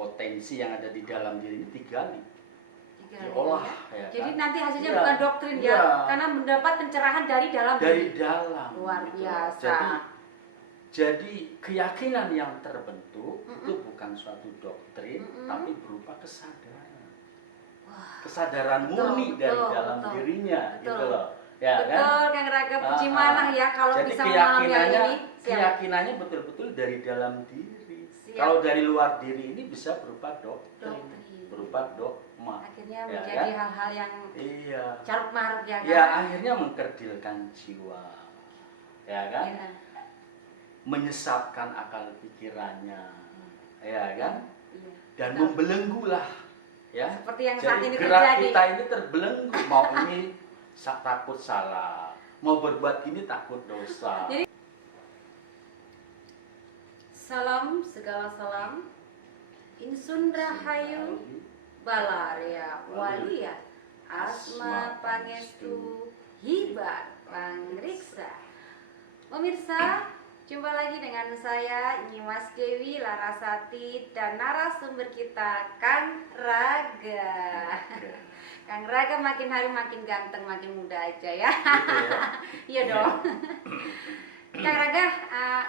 potensi yang ada di dalam diri ini digali, Digali, diolah, ya. ya Jadi kan? nanti hasilnya Iya, bukan doktrin ya, iya. karena mendapat pencerahan dari dalam Dari diri. dalam. Luar gitu. biasa. Jadi keyakinan yang terbentuk itu bukan suatu doktrin, tapi berupa kesadaran. Wah, Kesadaran betul, murni dari betul, dalam betul. dirinya, Betul. gitu loh. Ya kan? Betul, Kang Raga, puji manah ya kalau Jadi bisa memahami hal keyakinannya, ini. Siap. keyakinannya betul-betul dari dalam diri. Siap. Kalau dari luar diri ini bisa berupa doktrin, Doktrin. berupa dogma. Akhirnya ya menjadi kan? hal-hal yang Iya. carut marut ya kan? Ya akhirnya mengkerdilkan jiwa, ya kan? Ya. Menyesatkan akal pikirannya, ya kan? Iya. Dan Betul. membelenggu lah, ya. Seperti yang saat Jadi ini gerak terjadi. kita ini terbelenggu, mau ini takut salah, mau berbuat ini takut dosa. Jadi, salam segala salam, Insun Rahayu Balaria Walia Asma Pangestu Hibat Pangriksa. Pemirsa, jumpa lagi dengan saya Nyimas Dewi Larasati dan narasumber kita Kang Raga. Kang Raga makin hari makin ganteng, makin muda aja ya. Gitu ya. Iya dong. Kang Raga,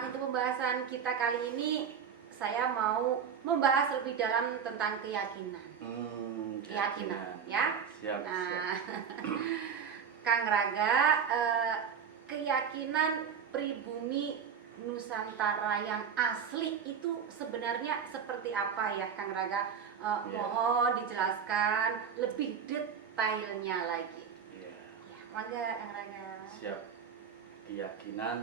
untuk pembahasan kita kali ini saya mau membahas lebih dalam tentang keyakinan. Keyakinan, ya. Siap, Nah, siap. Kang Raga, keyakinan pribumi Nusantara yang asli itu sebenarnya seperti apa ya, Kang Raga? Mohon dijelaskan lebih detailnya lagi. Ya. Ya, mangga Kang Raga. Siap. Keyakinan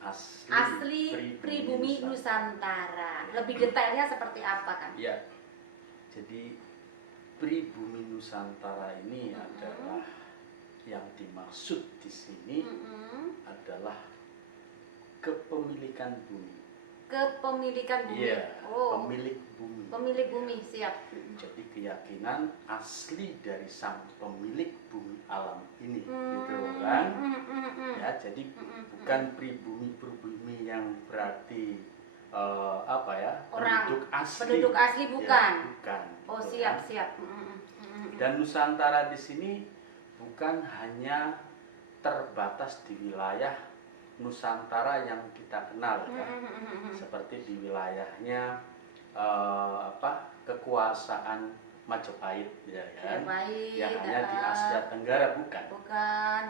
Asli pribumi Nusantara. Lebih detailnya seperti apa, Kang? Ya. Jadi pribumi Nusantara ini adalah yang dimaksud di sini adalah kepemilikan bumi. Kepemilikan bumi. Iya, Oh, pemilik bumi. pemilik bumi, siap. Jadi keyakinan asli dari sang pemilik bumi alam ini, gitu kan? Ya, jadi bukan pribumi yang berarti apa ya? Orang, penduduk asli. penduduk asli bukan. Ya, bukan. Oh, gitu siap, kan? siap. Dan Nusantara di sini bukan hanya terbatas di wilayah Nusantara yang kita kenal, kan? Seperti di wilayahnya kekuasaan Majapahit, ya kan? Yang hanya di Asia Tenggara, bukan. Bukan.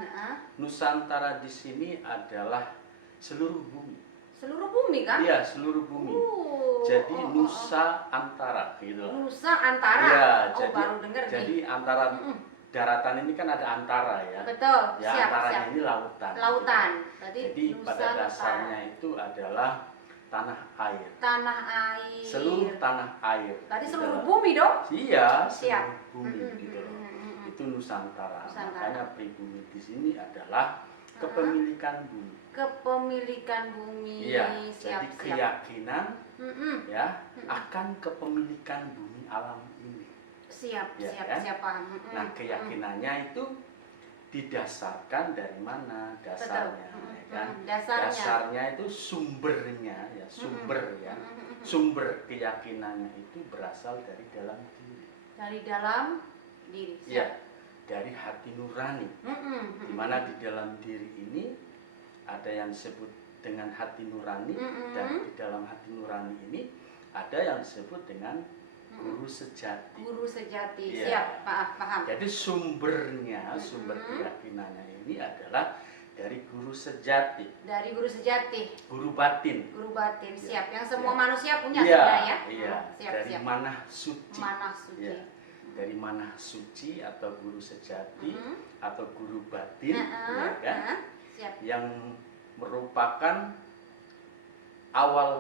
Nusantara di sini adalah seluruh bumi. Seluruh bumi kan? Iya, seluruh bumi. Jadi Nusa Antara, gitu. Nusa Antara. Iya, Oh, baru dengar nih. jadi antara daratan ini kan ada antara ya. Betul, Ya, siap, antaranya siap. ini lautan. Lautan. Berarti Jadi pada Nusantara. dasarnya itu adalah tanah air. Tanah air. Seluruh tanah air. Berarti Gitu seluruh loh. bumi dong? Iya, Siap. seluruh bumi gitu loh. Itu Nusantara. Nusantara. Makanya pribumi di sini adalah kepemilikan bumi. Kepemilikan bumi. Iya, Siap, jadi siap. keyakinan ya akan kepemilikan bumi alam ini. Siap, Ya, siap, kan? siap, paham. Nah, keyakinannya itu didasarkan dari mana dasarnya, ya kan? Dasarnya itu sumbernya, ya sumber ya. Sumber keyakinannya itu berasal dari dalam diri. Dari dalam diri. Siap. Ya, dari hati nurani. Di mana di dalam diri ini ada yang disebut dengan hati nurani, dan di dalam hati nurani ini ada yang disebut dengan guru sejati. Guru sejati. Ya. Siap, paham. Jadi sumbernya, sumber keyakinannya ini adalah dari guru sejati, Dari guru sejati. guru batin. Guru batin. Ya. Siap. Yang semua Ya. manusia punya Iya, sebenarnya ya. iya. Siap, Dari siap. manah suci. Manah suci. Ya. Dari manah suci atau guru sejati atau guru batin, ya kan? Siap. Yang merupakan awal,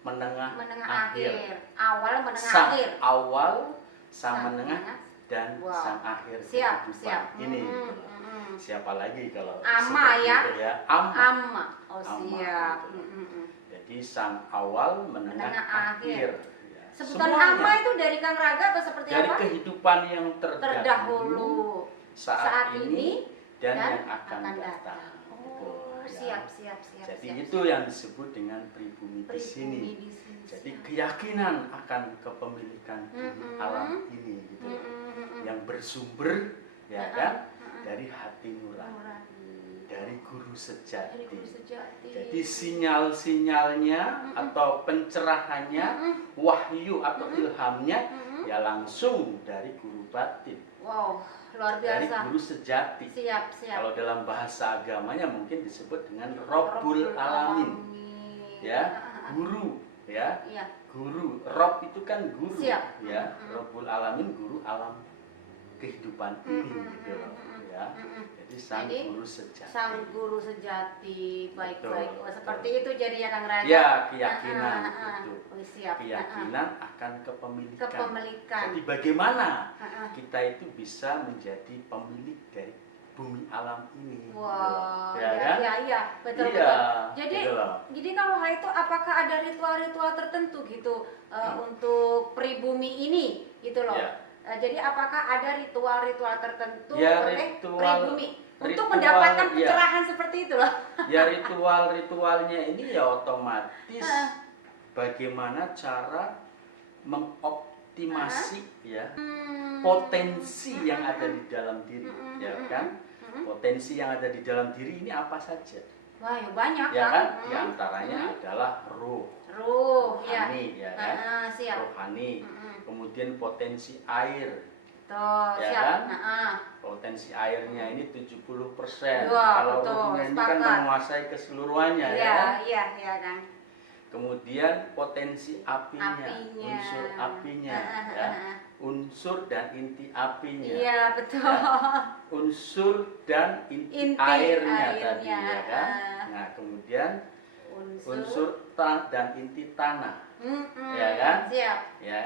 menengah, akhir. Awal, menengah, Sang akhir. awal, sang Sang menengah, menengah. dan Wow. sang akhir Siap, kehidupan siap. ini. Siapa lagi kalau Ama seperti ya? itu ya? Ama. Amma. Oh, Ama, siap. gitu. Jadi sang awal, menengah, Menengah, akhir. Ya. Sebutan Semuanya. amma itu dari Kang Raga atau seperti Dari apa? kehidupan yang terdahulu, Terdahulu. saat ini dan yang akan datang. datang. Gitu. Oh, siap, siap, siap. Jadi siap, itu yang disebut dengan pribumi di sini. Jadi siap. keyakinan akan kepemilikan bumi alam ini gitu loh. Yang bersumber ya kan dari hati nurani, dari guru sejati. Jadi sinyal-sinyalnya atau pencerahannya, wahyu atau ilhamnya ya langsung dari guru batin. Wow, luar Dari biasa. guru sejati. Siap, siap. Kalau dalam bahasa agamanya mungkin disebut dengan Rabbul Alamin. Ya, guru ya. Iya. Guru, Rob itu kan guru. Siap. Ya, Rabbul Alamin, guru alam kehidupan ini gitu loh. Ya. Jadi sang guru sejati. Sang guru sejati, baik-baik. Betul, Seperti itu jadi ya Kang Raga. Ya, keyakinan itu. Siap. Keyakinan akan kepemilikan. Kepemilikan. Jadi bagaimana kita itu bisa menjadi pemilik dari bumi alam ini? Wow, ya kan? Iya, betul. Jadi, gitu jadi kalau hal itu apakah ada ritual-ritual tertentu gitu untuk pribumi ini, gitu loh? Ya. Jadi apakah ada ritual-ritual tertentu Ya, oleh ritual- pribumi untuk ritual, mendapatkan ya. pencerahan seperti itu loh? Ya, ritual-ritualnya ini ya otomatis bagaimana cara mengoptimasi ya potensi yang ada di dalam diri, ya kan? Potensi yang ada di dalam diri ini apa saja? Wah, ya banyak Ya kan? Di kan? antaranya adalah ruh, Rohani, ya kan? siap. Rohani. Kemudian potensi air, Tuh, ya siap. kan? Potensi potensi airnya ini 70%. Wah, Kalau betul, ruhnya ini kan sepakat. menguasai keseluruhannya, ya Iya, kan? iya kan. Kemudian potensi apinya, unsur apinya, ya, unsur dan inti apinya, Iya, betul. ya, unsur dan inti airnya tadi, ya kan. Nah, kemudian unsur dan inti tanah, ya kan, Siap. ya,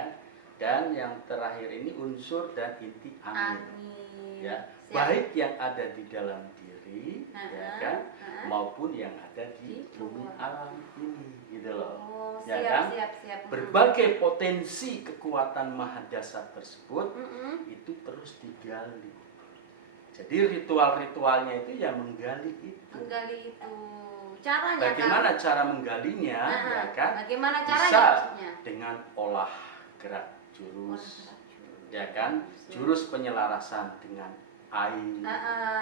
dan yang terakhir ini unsur dan inti angin, ya, Siap. baik yang ada di dalam diri, ya kan, maupun yang ada di bumi alam ini, gitu loh. Oh, Ya siap, kan? siap. Berbagai potensi kekuatan mahadasar tersebut itu terus digali. Jadi ritual-ritualnya itu ya menggali itu. Menggali itu. Caranya Bagaimana cara menggalinya, ya kan? Bagaimana Bisa caranya maksudnya? dengan olah gerak jurus, ya kan? Jurus penyelarasan dengan air,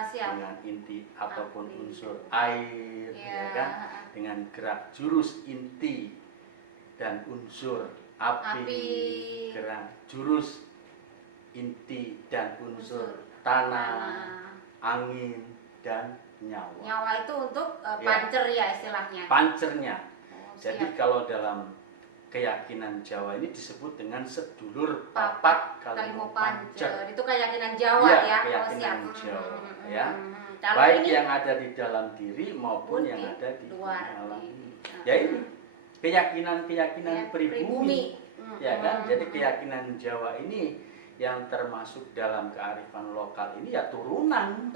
Siap. dengan inti ataupun Api. unsur air, ya kan? Dengan gerak jurus inti dan unsur api. Gerak jurus inti dan unsur tanah, angin dan nyawa. Nyawa itu untuk Ya. pancer ya istilahnya. Pancernya. Oh, Jadi siap. kalau dalam keyakinan Jawa ini disebut dengan sedulur papat kalimo pancer. Itu keyakinan Jawa Iya, ya. keyakinan Oh, siap. Jawa, ya. Kalau Baik ini yang ada di dalam diri maupun yang di ada di luar. alam ini. Ya ini keyakinan-keyakinan Ya, pribumi. Ya kan? Hmm. Jadi keyakinan Jawa ini yang termasuk dalam kearifan lokal ini ya turunan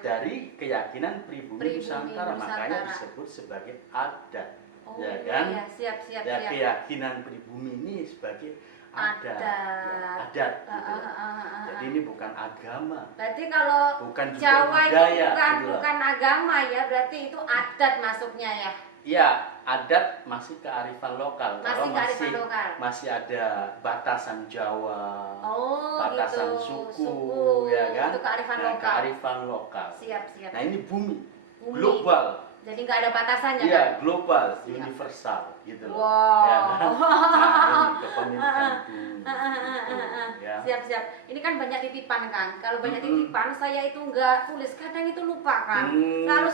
dari keyakinan pribumi Nusantara, makanya disebut sebagai adat. Oh, ya kan? iya, siap. Ya, keyakinan pribumi ini sebagai adat. Ya, adat gitu loh. Jadi ini bukan agama. Berarti kalau Bukan juga Jawa itu budaya, bukan, gitu loh. bukan agama ya, berarti itu adat masuknya ya. Ya, adat masih kearifan lokal. Masih Kalau kearifan lokal. masih ada batasan Jawa, Oh, batasan gitu. suku, ya kan? Itu kearifan Nah, lokal. kearifan lokal. Siap. Nah, ini bumi, Bumi. global. Jadi nggak ada batasannya Iya, kan? global, Siap. universal gitu loh. Wow. Ya kan? Nah, ini kepemilikan bumi. Gitu, ya. Siap. Ini kan banyak titipan kan. Kalau banyak titipan saya itu nggak tulis, kadang itu lupa kan. Lalu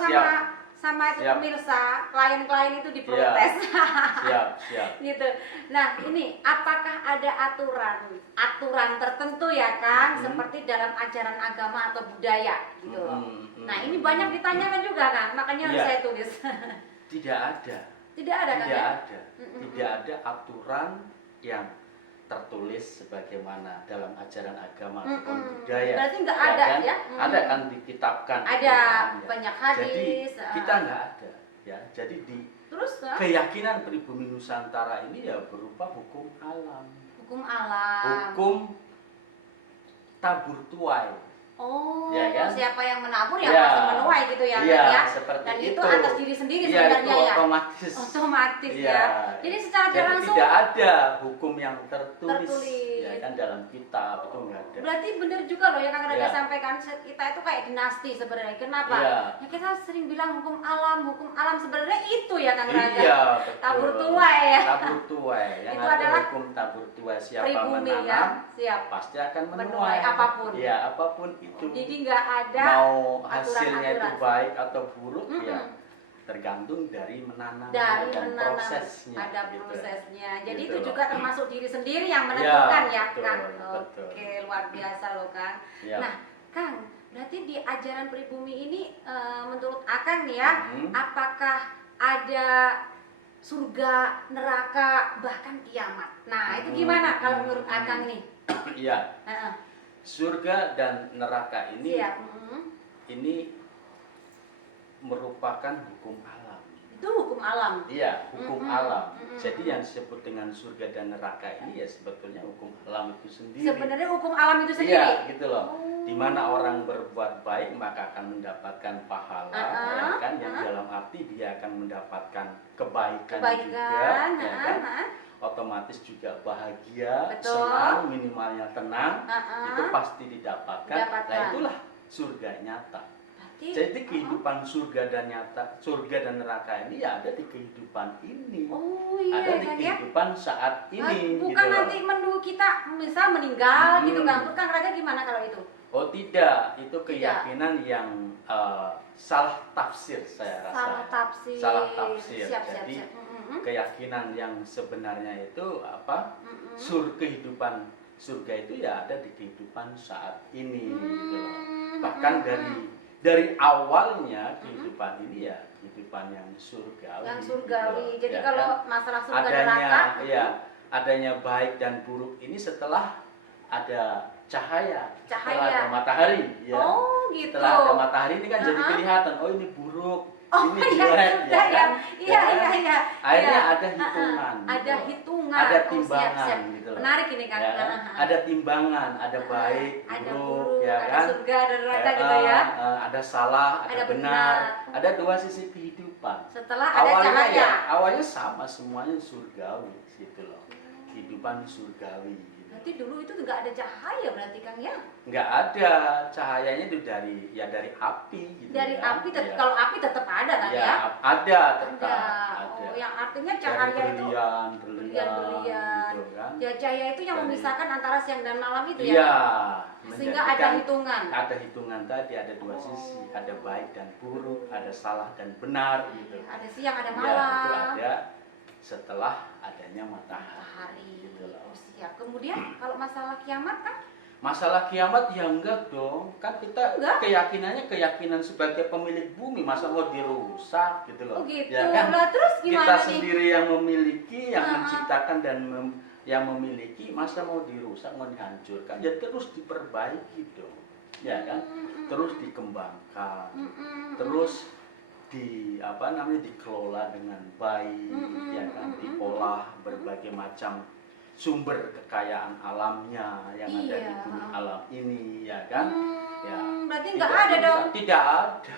sama itu Siap. pemirsa, klien-klien itu diprotes. Siap. Gitu. Nah, ini apakah ada aturan tertentu ya kan, seperti dalam ajaran agama atau budaya gitu loh. Nah, ini banyak ditanyakan juga kan, makanya harus Iya. saya tulis. Tidak ada. Tidak ada kan ya? Tidak ada aturan yang tertulis sebagaimana dalam ajaran agama ataupun budaya. Berarti nggak Ya ada kan? ya? Ada kan dikitabkan. Ada ya. banyak Jadi hadis. kita nggak ada ya. Jadi di Terus keyakinan pribumi Nusantara ini ya berupa hukum alam. hukum alam. Hukum tabur tuai. Oh, ya kan? siapa yang menabur ya Ya. pasti menuai gitu ya, Iya, Kang, ya. seperti Dan itu itu. atas diri sendiri Iya, sebenarnya itu ya. otomatis. Otomatis Iya. ya. Jadi secara Jadi langsung tidak ada hukum yang tertulis, tertulis. ya kan, dalam kitab itu enggak ada. Berarti benar juga loh yang Kang Raga Iya. sampaikan, kita itu kayak dinasti sebenarnya. Kenapa? Iya. Ya kita sering bilang hukum alam sebenarnya itu ya Kang Raga. Iya, betul. Tabur tuai ya. Tabur tuai. Yang Itu ada adalah hukum tabur tuai, siapa pribumi menanam ya. Siap. pasti akan Menuai menuai apapun. Iya, apapun itu. Jadi nggak ada Mau hasilnya itu aturan-aturan. baik atau buruk Mm-mm. ya tergantung dari menanam dari dan menanam, prosesnya. ada gitu. prosesnya. Jadi Gitu itu loh. juga termasuk diri sendiri yang menentukan ya, betul, Kang. betul. Oke, luar biasa loh, Kang. Ya. Nah, Kang, berarti di ajaran pribumi ini menurut Akang nih ya, apakah ada surga, neraka, bahkan kiamat? Nah, itu gimana kalau menurut Akang nih? Iya, Heeh. surga dan neraka ini Siap. ini merupakan hukum alam. Itu hukum alam. Iya, hukum Mm-mm. alam. Mm-mm. Jadi yang disebut dengan surga dan neraka ini ya sebetulnya hukum alam itu sendiri. Sebenarnya hukum alam itu sendiri. Iya, gitu loh. Oh. Di mana orang berbuat baik maka akan mendapatkan pahala, ya kan? Yang dalam arti dia akan mendapatkan kebaikan juga, ya kan? Otomatis juga bahagia, Betul. senang, minimalnya tenang, itu pasti didapatkan. Didapatkan. Nah, itulah surga nyata. Berarti, Jadi kehidupan surga dan nyata, surga dan neraka ini ya ada di kehidupan ini. oh Ada iya di kan ya. kehidupan saat ini. Bukan gitu loh. nanti menunggu kita misal meninggal gitu kan. Menurut Kang Raga gimana kalau itu? Oh tidak, itu keyakinan yang salah tafsir saya rasa. Salah tafsir. Salah tafsir. Siap, Jadi siap. keyakinan yang sebenarnya itu apa? Kehidupan surga itu ya ada di kehidupan saat ini gitu loh. Bahkan dari awalnya kehidupan ini ya kehidupan yang surgawi. Yang surgawi. gitu loh. Jadi Ya kalau kan? masalah surga neraka, Adanya baik dan buruk ini setelah ada cahaya, setelah Cahaya. ada matahari, ya. Oh gitu. Setelah ada matahari ini kan jadi kelihatan, oh ini buruk, Oh ini iya jelek, juga ya. kan? Iya Ya kan? iya iya. Akhirnya Iya. ada hitungan. Ada gitu. hitungan. Ada Oh, timbangan, siap, siap. gitu loh. Menarik ini kan. Ya kan? Ada timbangan, ada baik, ada buruk, ya ada kan? surga, ada neraka gitu ya. Ada salah, ada Ada benar, benar. ada dua sisi kehidupan. Setelah ada cahaya. Awalnya sama semuanya surgawi, gitu loh. Kehidupan surgawi. Gitu. Berarti dulu itu nggak ada cahaya berarti Kang ya? Nggak ada, cahayanya itu dari api gitu. Dari kan? api, Ya. kalau api tetap ada kan ya? Ada tetap. Ada. Oh, yang artinya cahaya dari itu berlian, gitu kan. ya cahaya itu yang Dari- memisahkan antara siang dan malam itu Iya. ya? Sehingga ada menjadikan- hitungan. Ada hitungan tadi, ada dua sisi, ada baik dan buruk, ada salah dan benar gitu. Ada siang, ada Ya, malam. itu ada setelah adanya matahari. Matahari. Gitu loh. Oh, siap. Kemudian kalau masalah kiamat kan? Masalah kiamat ya enggak dong, kan kita Enggak? keyakinan sebagai pemilik bumi, masa mau dirusak gitu loh. Oh gitu. Ya kan? Lah terus gimana Kita nih? sendiri yang memiliki, yang Ah. menciptakan dan yang memiliki, masa mau dirusak, mau dihancurkan, ya terus diperbaiki dong, ya kan? Terus dikembangkan, terus dikelola dengan baik, ya kan? Diolah berbagai macam sumber kekayaan alamnya yang ada di Iya. bumi alam ini, ya kan? Ya. Berarti Tidak nggak ada bisa- dong. Tidak ada.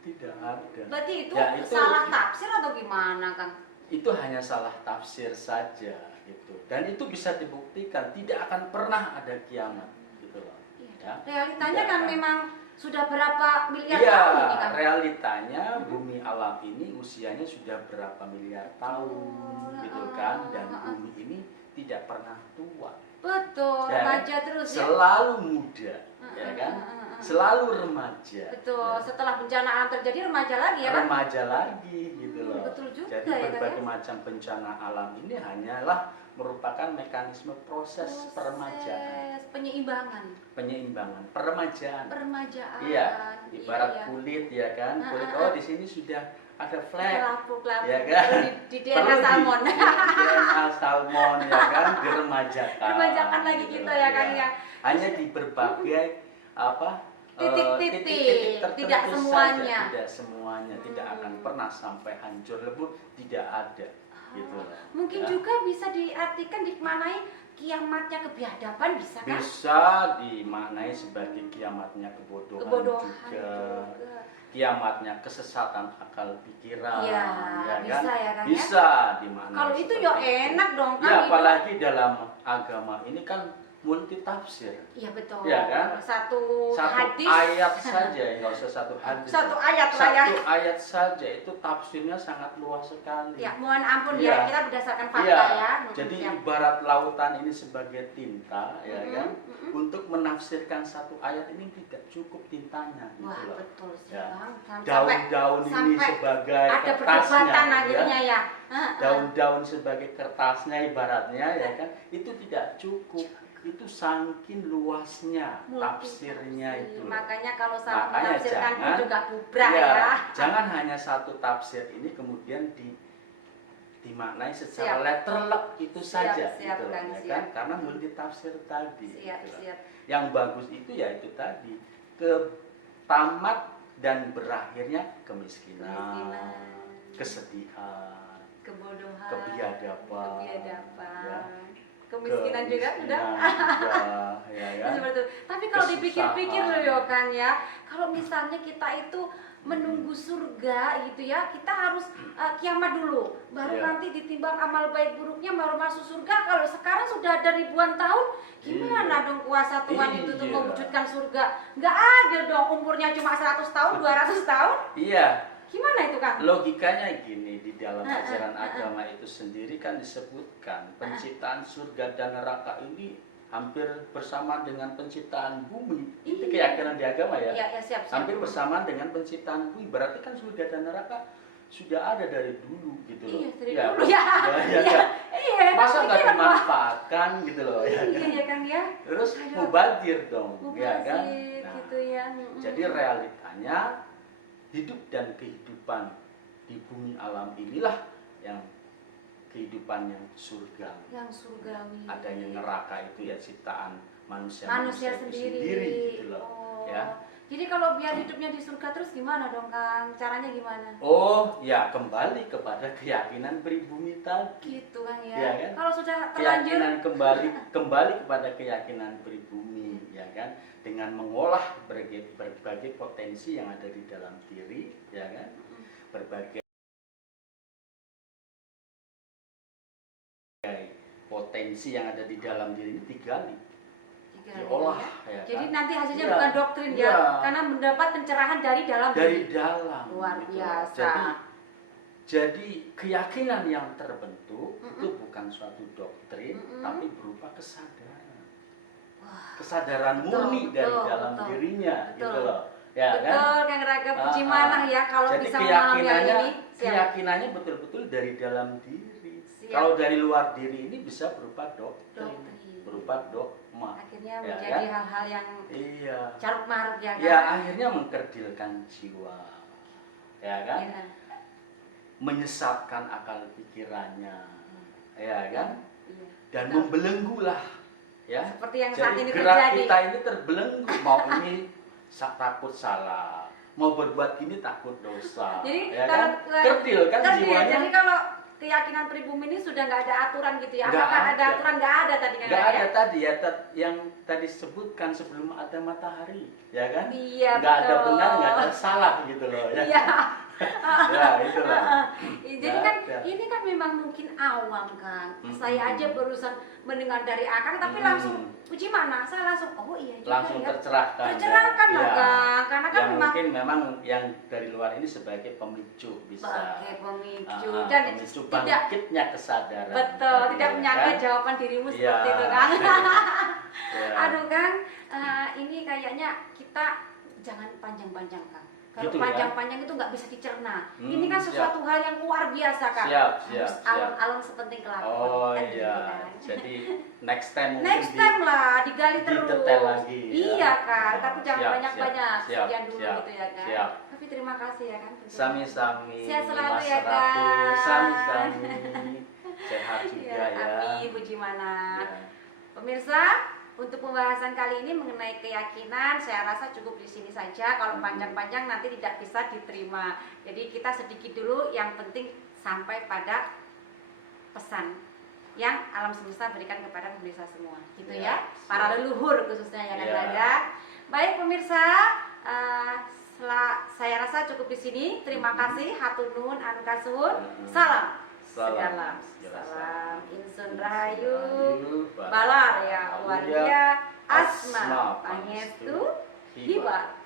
Tidak ada. Berarti itu, Ya, itu- salah tafsir atau gimana Kang? Itu hanya salah tafsir saja gitu. Dan itu bisa dibuktikan tidak akan pernah ada kiamat gitu loh. Ya. Realitanya Tidak kan akan. memang sudah berapa miliar Iya, tahun ini kan? realitanya bumi alam ini usianya sudah berapa miliar tahun gitu kan, dan bumi ini tidak pernah tua. Betul, Ya, remaja terus ya. Selalu muda, ya kan? Selalu remaja. Betul, ya. setelah bencana alam terjadi remaja lagi ya kan? Remaja lagi gitu loh. Betul juga Jadi ya, Kak, berbagai ya. macam bencana alam ini hanyalah merupakan mekanisme proses peremajaan, Penyeimbangan, penyeimbang, peremajaan. peremajaan. Iya, ibarat iya. kulit ya kan. Kulit di sini sudah ada flek. Kelapu, Ya kan? di DNA salmon. Di DNA salmon ya kan, diremajakan. Remajakan lagi gitu kita loh, ya kan ya. Hanya di berbagai Titik-titik, tertentu tidak saja, semuanya. tidak semuanya, tidak akan pernah sampai hancur lebur, tidak ada gitu loh. Mungkin Ya. juga bisa diartikan, dimaknai kiamatnya kebiadaban bisa kan? Bisa dimaknai sebagai kiamatnya kebodohan juga. Kiamatnya kesesatan akal pikiran, ya kan? Bisa ya kan bisa ya? dimaknai. Kalau itu ya enak dong kan? Ya apalagi dalam agama ini kan multi tafsir. Iya betul. Ya kan? Satu hadis, ayat saja, nggak usah satu hadis. Satu ayat ayat saja itu tafsirnya sangat luas sekali. Ya mohon ampun ya, kita berdasarkan fakta ya. Jadi ibarat lautan ini sebagai tinta, ya kan? Untuk menafsirkan satu ayat ini tidak cukup tintanya. Wah gitu loh. betul sih Ya. Bang. Daun-daun ini sebagai ada kertasnya, akhirnya ya. Daun-daun sebagai kertasnya ibaratnya, ya kan? Itu tidak cukup. Itu saking luasnya tafsirnya itu. Makanya kalau salah menafsirkan pun juga bubrah Jangan hanya satu tafsir ini kemudian dimaknai secara letterlek itu saja, gitu loh, ya kan? Karena multi tafsir tadi. Yang bagus itu ya itu tadi, tamat dan berakhirnya kemiskinan, kesedihan, kebodohan, kebiadaban. Ya. Kemiskinan juga sudah. Ya. Tapi kalau dipikir-pikir loh ya kan ya, kalau misalnya kita itu menunggu surga gitu ya, kita harus kiamat dulu, baru nanti ditimbang amal baik buruknya baru masuk surga. Kalau sekarang sudah ada ribuan tahun, gimana dong kuasa Tuhan itu tuh mewujudkan surga? Nggak adil dong, umurnya cuma 100 tahun, 200 tahun. Iya. Gimana itu kan? Logikanya gini, di dalam ajaran agama itu sendiri kan disebutkan penciptaan surga dan neraka ini hampir bersamaan dengan penciptaan bumi. Itu keyakinan di agama ya. Siap. Hampir bersamaan dengan penciptaan bumi. Berarti kan surga dan neraka sudah ada dari dulu gitu loh. Iya, dari dulu ya. Masa nggak dimanfaatkan gitu loh ya. Iya kan ya. Terus mubazir dong, ya kan. Nah, gitu ya. Jadi realitanya hidup dan kehidupan di bumi alam inilah yang kehidupan yang surgawi. Yang surgawi. Adanya neraka itu ya ciptaan manusia sendiri gitu loh. Ya. Jadi kalau biar hidupnya di surga terus gimana dong Kang? Caranya gimana? Oh ya kembali kepada keyakinan pribumi tadi. Gitu kan ya. Ya kan? Kalau sudah terlanjur kembali kepada keyakinan pribumi, ya kan? Dengan mengolah berbagai potensi yang ada di dalam diri, ya kan? Berbagai potensi yang ada di dalam diri ini digali, diolah, ya jadi kan? nanti hasilnya bukan doktrin ya, karena mendapat pencerahan dari dalam diri. Luar gitu. biasa. Jadi keyakinan yang terbentuk itu bukan suatu doktrin, tapi berupa kesadaran. Kesadaran murni dari dalam dirinya, gitu loh. Ya, betul, Kang Raga Puji Manah ya, kalau jadi bisa memahami hal ini. Keyakinannya betul-betul dari dalam diri. Kalau dari luar diri ini bisa berupa doktrin, berupa dogma. Akhirnya menjadi hal-hal yang carut marut ya kan. Ya, akhirnya mengkerdilkan jiwa. Ya kan? Ya. Menyesatkan akal pikirannya. Ya kan? Iya. Dan membelenggulah. Ya. Seperti yang jadi saat ini gerak terjadi. Kita ini terbelenggu, mau ini takut salah, mau berbuat gini takut dosa. Jadi ya kalau kan? Kerdil kan jiwanya. Jadi kalau keyakinan pribumi ini sudah nggak ada aturan gitu ya? Apakah ada aturan? Nggak ada tadi kan? Nggak ada tadi ya, yang tadi sebutkan sebelum ada matahari, ya kan? Iya, nggak ada benar, nggak ada salah gitu loh. Ya. Iya. Ya itulah. Jadi kan ini kan memang mungkin awam kan. Saya aja barusan mendengar dari Akang tapi langsung Puji Manah, saya langsung iya juga langsung ya. Tercerahkan lah Kang. Karena kan memang yang dari luar ini sebagai pemicu bisa. Sebagai pemicu dan pemicu bangkitnya kesadaran. Betul, tidak menyangka jawaban dirimu seperti itu kan. Aduh Kang, ini kayaknya kita jangan panjang-panjang Kang. Kalau gitu, panjang-panjang itu nggak bisa dicerna. Ini kan sesuatu hal yang luar biasa Kang. Harus alon-alon sepenting kelakon. Oh kan iya. Gitu, kan? Jadi next time lah digali terus. Detail lagi. Iya Kang, tapi jangan banyak-banyak. Sekian dulu gitu ya kan. Siap. Tapi terima kasih ya kan. Sami-sami. Sehat selalu ya Kang. Sami-sami. Sehat juga ya. Amin, Puji Manah. Pemirsa, untuk pembahasan kali ini mengenai keyakinan, saya rasa cukup di sini saja. Kalau panjang-panjang nanti tidak bisa diterima. Jadi kita sedikit dulu, yang penting sampai pada pesan yang alam semesta berikan kepada pemirsa semua, gitu Ya, ya. Para leluhur khususnya ya, Kang Ya. Raga. Baik pemirsa, saya rasa cukup di sini. Terima kasih, hatur nuhun, anu kasuhun. Salam. Salam. Salam. Insun Rahayu. Rahayu, Balar ya, Walia, waria, Asma asma, pangestu, hibat.